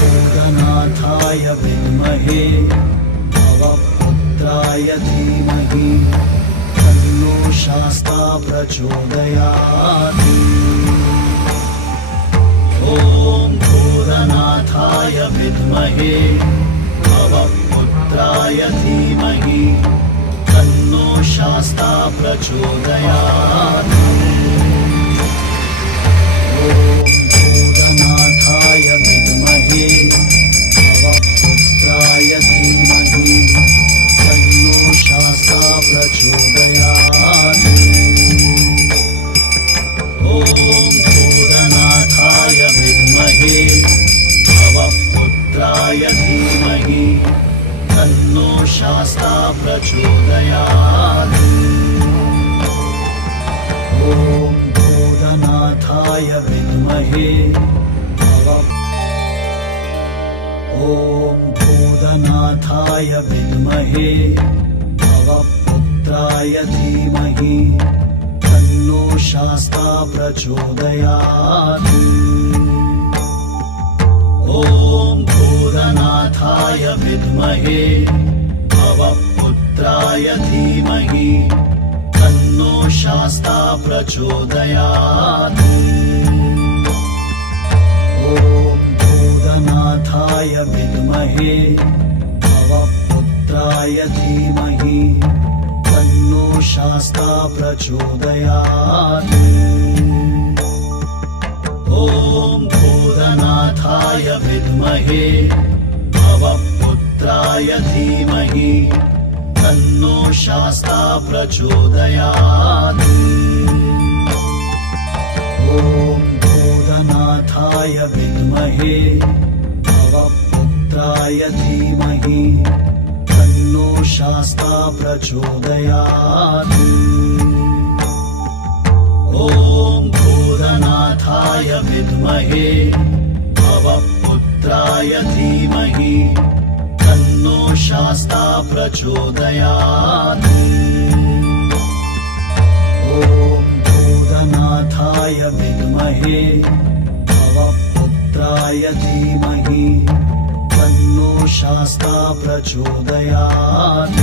भूतनाथाय विद्महे भवपुत्राय धीमहि तन्नो शास्ता प्रचोदयात्। ॐ भूतनाथाय विद्महे भवपुत्राय धीमहि तन्नो शास्ता प्रचोदयात्। भूतनाथाय विद्महे भवपुत्राय धीमहि तन्नो शास्ता प्रचोदयात्। ॐ भूतनाथाय विद्महे भवपुत्राय धीमहि तन्नो शास्ता प्रचोदयात्। ॐ भूतनाथाय विद्महे भूतनाथाय विद्महे भवपुत्राय धीमहि तन्नो शास्ता प्रचोदयात्। ॐ भूतनाथाय विद्महे भवपुत्राय धीमहि तन्नो शास्ता प्रचोदयात्। ॐ भूतनाथाय विद्महे भवपुत्राय धीमहि तन्नो शास्ता प्रचोदयात्। ॐ भूतनाथाय विद्महे भवपुत्राय धीमहि तन्नो शास्ता प्रचोदयात्। ॐ भूतनाथाय विद्महे भवपुत्राय धीमहि तन्नो शास्ता प्रचोदयात्। ॐ भूतनाथाय विद्महे भवपुत्राय धीमहि तन्नो शास्ता प्रचोदयात्। ॐ भूतनाथाय विद्महे भवपुत्राय धीमहि तन्नो शास्ता प्रचोदयात्।